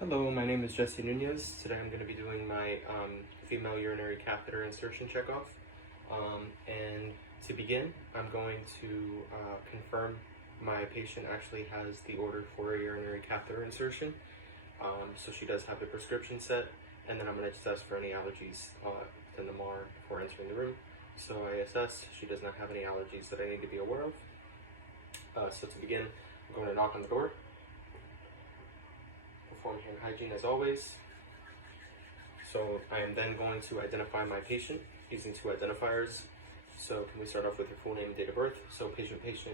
Hello, my name is Jesse Nunez. Today I'm going to be doing my female urinary catheter insertion checkoff. And to begin, I'm going to confirm my patient actually has the order for a urinary catheter insertion. So she does have the prescription set, and then I'm going to assess for any allergies within the MAR before entering the room. So I assess she does not have any allergies that I need to be aware of. So to begin, I'm going to knock on the door. Perform hand hygiene as always. So I am then going to identify my patient using two identifiers. So can we start off with your full name and date of birth? So patient 000000.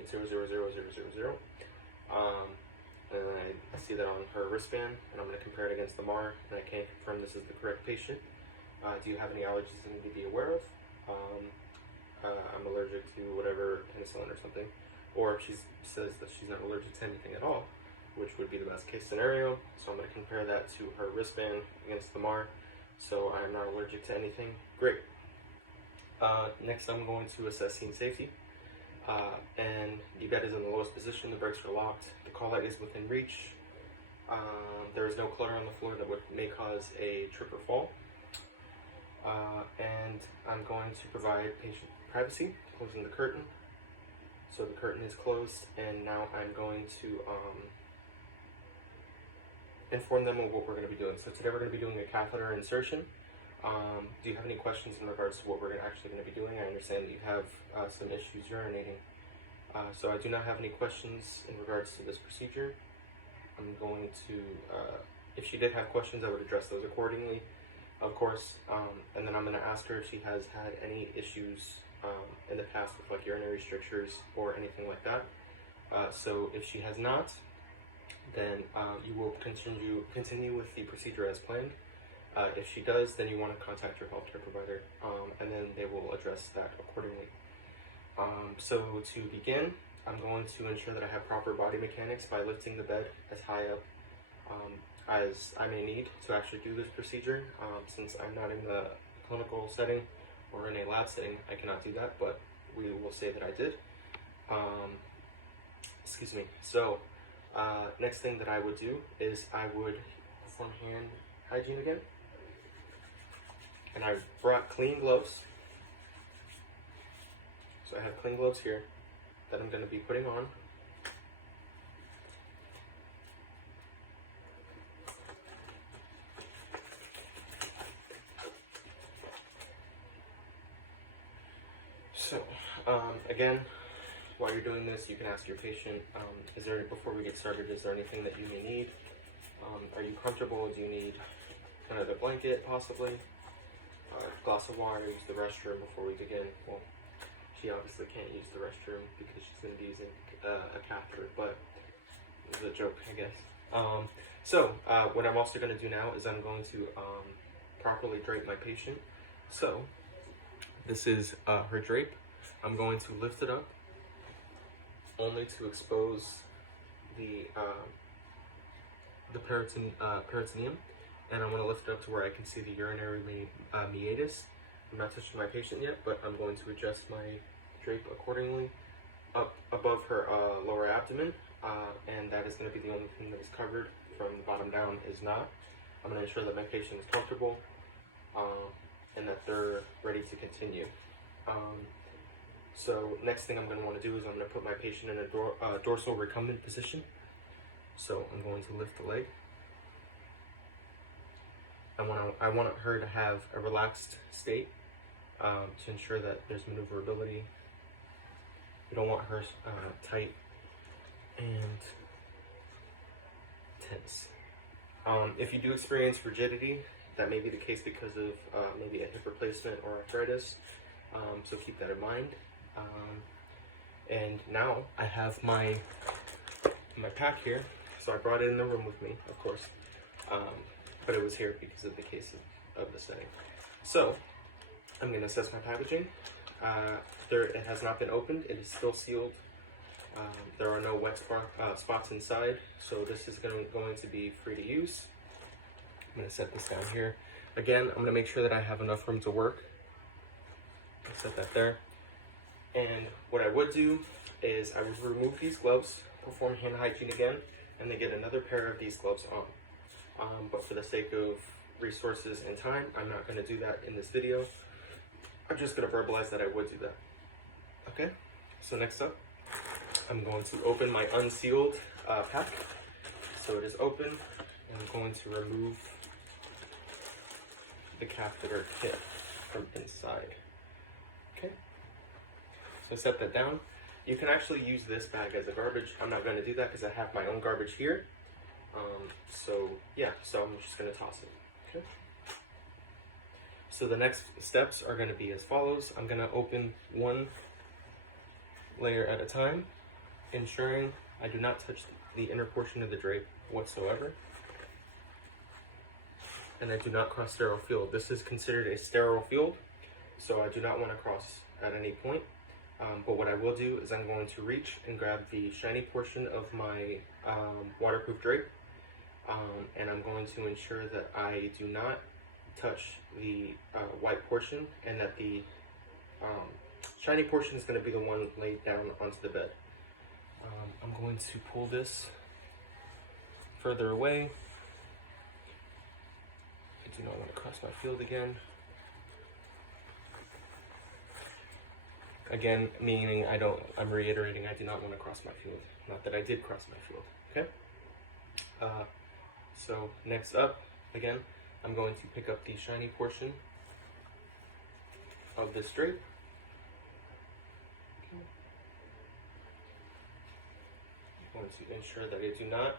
And I see that on her wristband, and I'm going to compare it against the MAR, and I can confirm this is the correct patient. Do you have any allergies I need to be aware of? I'm allergic to whatever, penicillin or something. Or if she says that she's not allergic to anything at all, which would be the best case scenario. So I'm going to compare that to her wristband against the MAR. So I'm not allergic to anything. Great. Next, I'm going to assess scene safety. And the bed is in the lowest position, the brakes are locked, the call light is within reach. There is no clutter on the floor that may cause a trip or fall. And I'm going to provide patient privacy, closing the curtain. So the curtain is closed, and now I'm going to inform them of what we're going to be doing. So today we're going to be doing a catheter insertion. Do you have any questions in regards to what we're actually going to be doing? I understand that you have some issues urinating. So I do not have any questions in regards to this procedure. I'm going to, if she did have questions, I would address those accordingly, of course. And then I'm going to ask her if she has had any issues in the past with like urinary strictures or anything like that. So if she has not, then you will continue with the procedure as planned. If she does, then you want to contact your healthcare provider, and then they will address that accordingly. So to begin, I'm going to ensure that I have proper body mechanics by lifting the bed as high up as I may need to actually do this procedure. Since I'm not in the clinical setting or in a lab setting, I cannot do that, but we will say that I did. Excuse me. So next thing that I would do is I would perform hand hygiene again. And I brought clean gloves. So I have clean gloves here that I'm going to be putting on. So again, while you're doing this, you can ask your patient, before we get started, is there anything that you may need? Are you comfortable? Do you need another blanket, possibly? Glass of water, use the restroom before we begin. Well, she obviously can't use the restroom because she's going to be using a catheter, but it was a joke, I guess. So what I'm also going to do now is I'm going to properly drape my patient. So this is her drape. I'm going to lift it up only to expose the peritoneum, and I'm going to lift it up to where I can see the urinary meatus. I'm not touching my patient yet, but I'm going to adjust my drape accordingly up above her lower abdomen, and that is going to be the only thing that is covered. From the bottom down is not. I'm going to ensure that my patient is comfortable and that they're ready to continue. So next thing I'm going to want to do is I'm going to put my patient in a dorsal recumbent position. So I'm going to lift the leg. I want her to have a relaxed state to ensure that there's maneuverability. We don't want her tight and tense. If you do experience rigidity, that may be the case because of maybe a hip replacement or arthritis. So keep that in mind. And now I have my pack here. So I brought it in the room with me, of course. But it was here because of the case of the setting. So I'm going to assess my packaging. It has not been opened. It is still sealed. There are no wet spots inside, so this is going to be free to use. I'm going to set this down here. Again, I'm going to make sure that I have enough room to work. I'll set that there. And what I would do is I would remove these gloves, perform hand hygiene again, and then get another pair of these gloves on. but for the sake of resources and time, I'm not going to do that in this video. I'm just going to verbalize that I would do that. Okay, so next up, I'm going to open my unsealed pack. So it is open, and I'm going to remove the catheter kit from inside. Okay, so set that down. You can actually use this bag as a garbage. I'm not going to do that because I have my own garbage here. So yeah, so I'm just going to toss it. Okay. So the next steps are going to be as follows. I'm going to open one layer at a time, ensuring I do not touch the inner portion of the drape whatsoever. And I do not cross sterile field. This is considered a sterile field, so I do not want to cross at any point. But what I will do is I'm going to reach and grab the shiny portion of my waterproof drape, and I'm going to ensure that I do not touch the white portion, and that the shiny portion is going to be the one laid down onto the bed. I'm going to pull this further away. I do not want to cross my field again. Again, meaning I'm reiterating, I do not want to cross my field. Not that I did cross my field, okay? So next up, again, I'm going to pick up the shiny portion of this drape. Okay. I'm going to ensure that I do not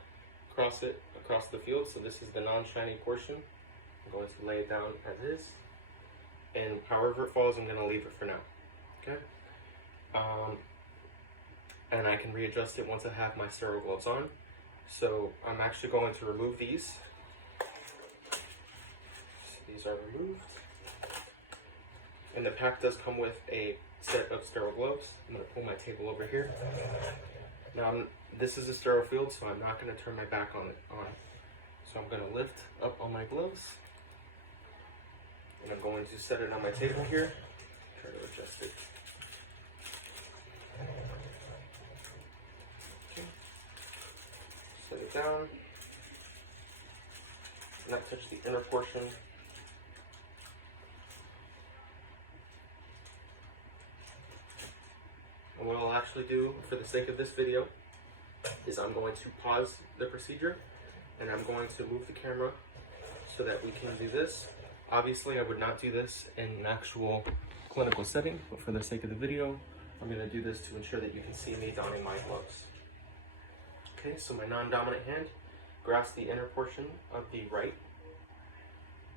cross it across the field. So this is the non-shiny portion. I'm going to lay it down as is. And however it falls, I'm going to leave it for now, okay? And I can readjust it once I have my sterile gloves on. So I'm actually going to remove these. So these are removed. And the pack does come with a set of sterile gloves. I'm going to pull my table over here. Now this is a sterile field, so I'm not going to turn my back on it. So I'm going to lift up on my gloves. And I'm going to set it on my table here. Try to adjust it. Set it down. Not touch the inner portion. And what I'll actually do for the sake of this video is I'm going to pause the procedure, and I'm going to move the camera so that we can do this. Obviously, I would not do this in an actual clinical setting, but for the sake of the video, I'm going to do this to ensure that you can see me donning my gloves. Okay, so my non-dominant hand grasps the inner portion of the right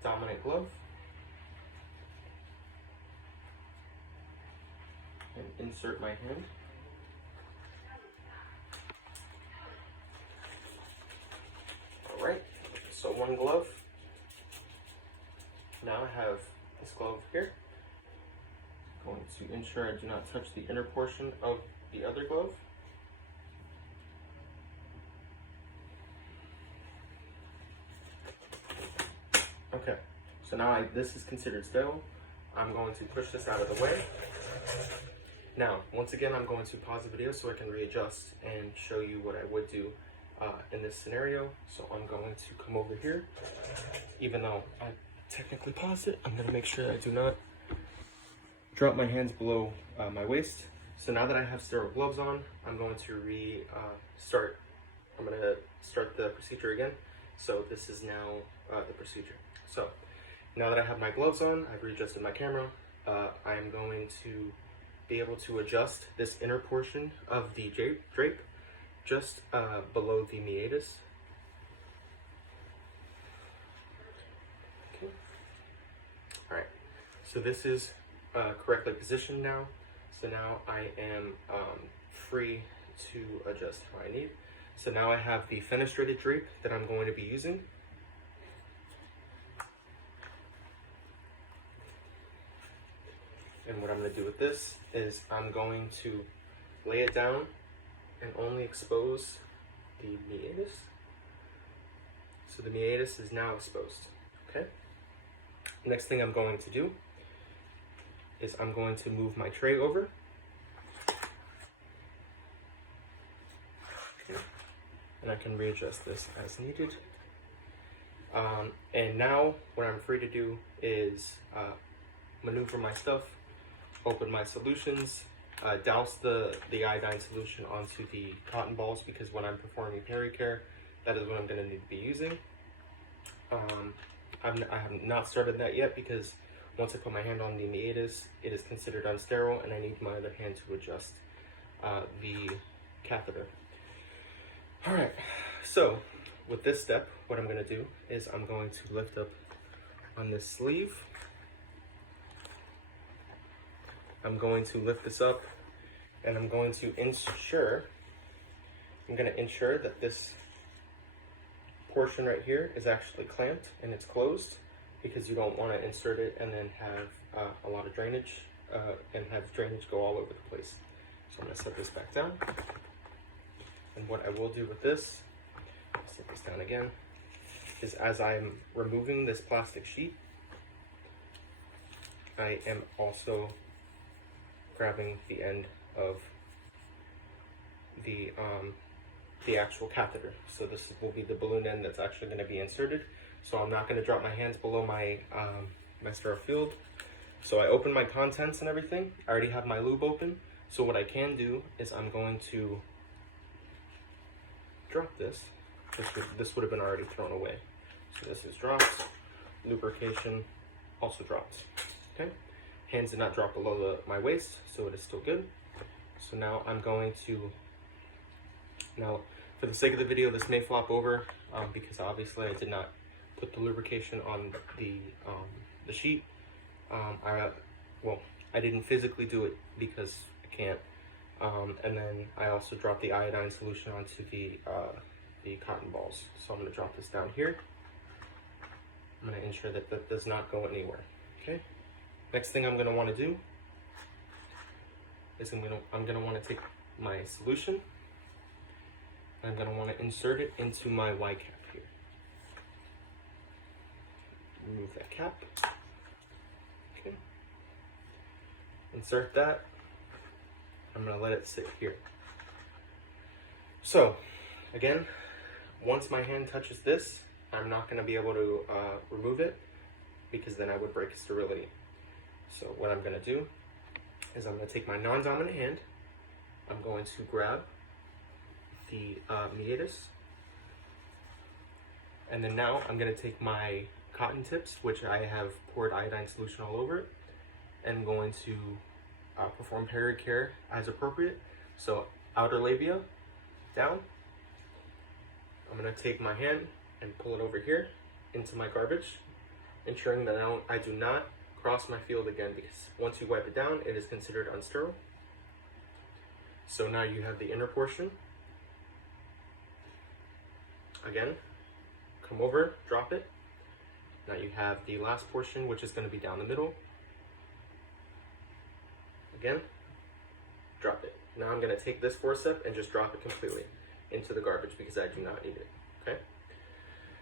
dominant glove and insert my hand. All right, so one glove. Now I have this glove here. I'm going to ensure I do not touch the inner portion of the other glove. Okay, so now this is considered sterile. I'm going to push this out of the way. Now, once again, I'm going to pause the video so I can readjust and show you what I would do in this scenario. So I'm going to come over here. Even though I technically paused it, I'm going to make sure I do not drop my hands below my waist. So now that I have sterile gloves on, I'm going to start the procedure again. So this is now the procedure. So now that I have my gloves on, I've readjusted my camera. I'm going to be able to adjust this inner portion of the drape just below the meatus. Okay. All right. So this is correctly positioned now. So now I am free to adjust how I need. So now I have the fenestrated drape that I'm going to be using. And what I'm going to do with this is I'm going to lay it down and only expose the meatus. So the meatus is now exposed, okay? Next thing I'm going to do is I'm going to move my tray over. Okay. And I can readjust this as needed. And now what I'm free to do is maneuver my stuff, open my solutions, douse the iodine solution onto the cotton balls, because when I'm performing pericare, that is what I'm going to need to be using. I have not started that yet, because once I put my hand on the meatus, it is considered unsterile, and I need my other hand to adjust the catheter. All right, so with this step, what I'm going to do is I'm going to lift up on this sleeve. I'm going to lift this up, and I'm going to ensure that this portion right here is actually clamped and it's closed, because you don't want to insert it and then have a lot of drainage and have drainage go all over the place. So I'm going to set this back down. And what I will do with this, set this down again, is as I'm removing this plastic sheet, I am also grabbing the end of the actual catheter. So this will be the balloon end that's actually going to be inserted. So I'm not going to drop my hands below my my sterile field. So I open my contents and everything. I already have my lube open. So what I can do is I'm going to drop this. This would have been already thrown away. So this is dropped. Lubrication also dropped. Okay. Hands did not drop below my waist, so it is still good. So now I'm going to, for the sake of the video, this may flop over because obviously I did not put the lubrication on the sheet. I didn't physically do it because I can't. And then I also dropped the iodine solution onto the cotton balls. So I'm going to drop this down here. I'm going to ensure that that does not go anywhere. Okay. Next thing I'm going to want to do is I'm going to want to take my solution, and I'm going to want to insert it into my Y cap here. Remove that cap. Okay. Insert that. I'm going to let it sit here. So, again, once my hand touches this, I'm not going to be able to remove it, because then I would break sterility. So what I'm going to do is I'm going to take my non-dominant hand. I'm going to grab the meatus. And then now I'm going to take my cotton tips, which I have poured iodine solution all over it, and I'm going to perform pericare as appropriate. So outer labia down. I'm going to take my hand and pull it over here into my garbage, ensuring that I do not cross my field again, because once you wipe it down, it is considered unsterile. So now you have the inner portion. Again, come over, drop it. Now you have the last portion, which is going to be down the middle. Again, drop it. Now I'm going to take this forceps and just drop it completely into the garbage, because I do not need it. Okay.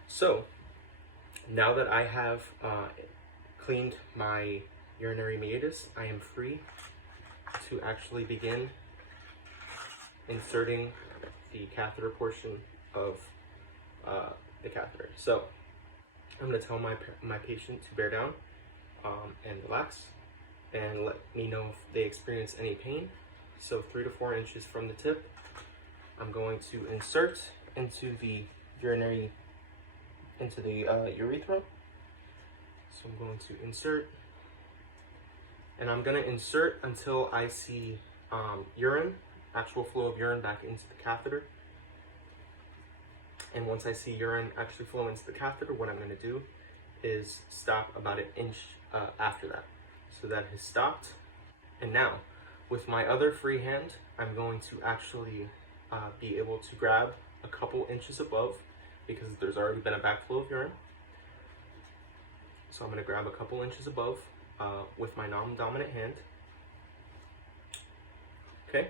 So now that I have cleaned my urinary meatus, I am free to actually begin inserting the catheter portion of the catheter. So I'm going to tell my patient to bear down and relax, and let me know if they experience any pain. So 3 to 4 inches from the tip, I'm going to insert into the urinary, into the urethra. So I'm going to insert, and I'm going to insert until I see urine, actual flow of urine back into the catheter. And once I see urine actually flow into the catheter, what I'm going to do is stop about 1 inch after that. So that has stopped. And now, with my other free hand, I'm going to actually be able to grab a couple inches above, because there's already been a backflow of urine. So I'm going to grab a couple inches above with my non-dominant hand. Okay,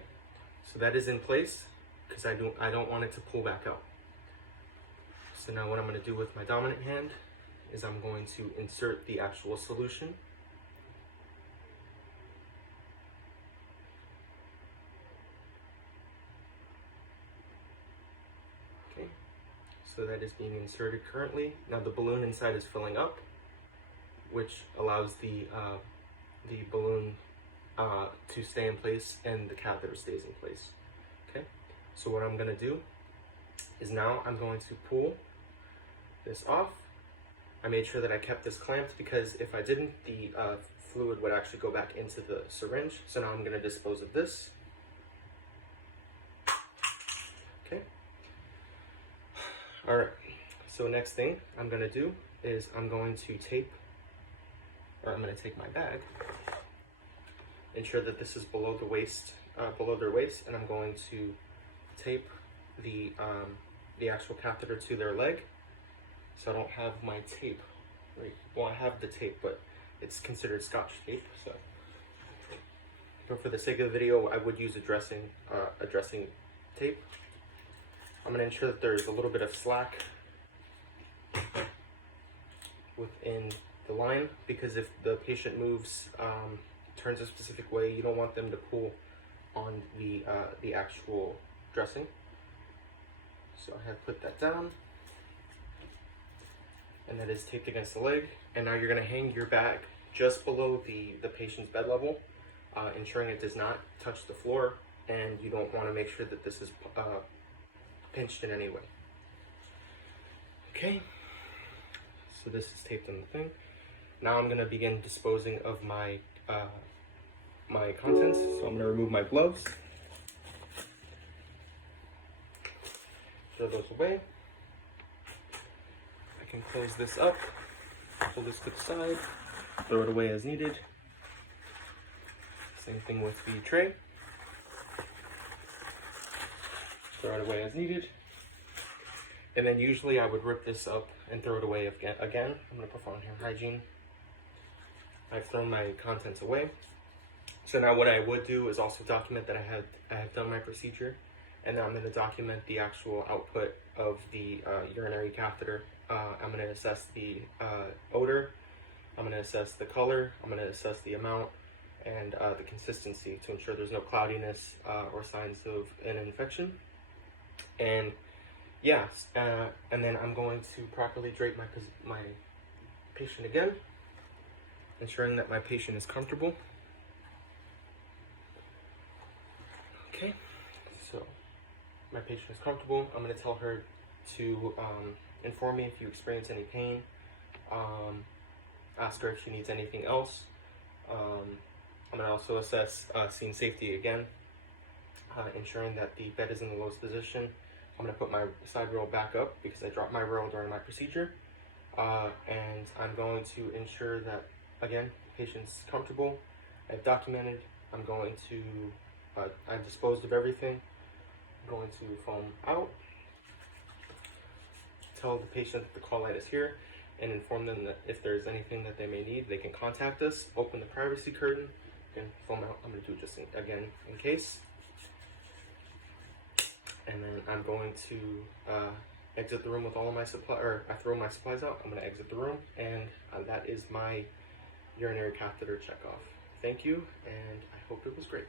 so that is in place, because I don't want it to pull back out. So now what I'm going to do with my dominant hand is I'm going to insert the actual solution. Okay, So that is being inserted currently. Now the balloon inside is filling up, which allows the balloon to stay in place and the catheter stays in place. Okay, so what I'm gonna do is now I'm going to pull this off. I made sure that I kept this clamped because if I didn't, the fluid would actually go back into the syringe. So now I'm gonna dispose of this. Okay. All right, so next thing I'm gonna do is I'm going to tape, or I'm gonna take my bag, ensure that this is below the waist, below their waist, and I'm going to tape the actual catheter to their leg. So I don't have my tape, right? Well, I have the tape, but it's considered Scotch tape. So, but for the sake of the video, I would use a dressing tape. I'm gonna ensure that there's a little bit of slack within the line, because if the patient moves, turns a specific way, you don't want them to pull on the actual dressing. So I have put that down, and that is taped against the leg. And now you're gonna hang your bag just below the patient's bed level, ensuring it does not touch the floor, and you don't wanna make sure that this is pinched in any way. Okay, so this is taped on the thing. Now I'm gonna begin disposing of my my contents. So I'm gonna remove my gloves, throw those away. I can close this up, pull this to the side, throw it away as needed. Same thing with the tray. Throw it away as needed. And then usually I would rip this up and throw it away again. I'm gonna perform hair hygiene. I've thrown my contents away. So now what I would do is also document that I have done my procedure, and then I'm gonna document the actual output of the urinary catheter. I'm gonna assess the odor, I'm gonna assess the color, I'm gonna assess the amount, and the consistency to ensure there's no cloudiness or signs of an infection. And yes, and then I'm going to properly drape my patient again, ensuring that my patient is comfortable. Okay, so my patient is comfortable. I'm going to tell her to inform me if you experience any pain, ask her if she needs anything else. I'm going to also assess scene safety again, ensuring that the bed is in the lowest position. I'm going to put my side rail back up because I dropped my rail during my procedure. And I'm going to ensure that, again, the patient's comfortable. I've documented. I'm going to, I've disposed of everything. I'm going to foam out. Tell the patient that the call light is here, and inform them that if there's anything that they may need, they can contact us. Open the privacy curtain and foam out. I'm going to do it just again in case. And then I'm going to exit the room with all of my supplies, or I throw my supplies out. I'm going to exit the room, and that is my urinary catheter checkoff. Thank you, and I hope it was great.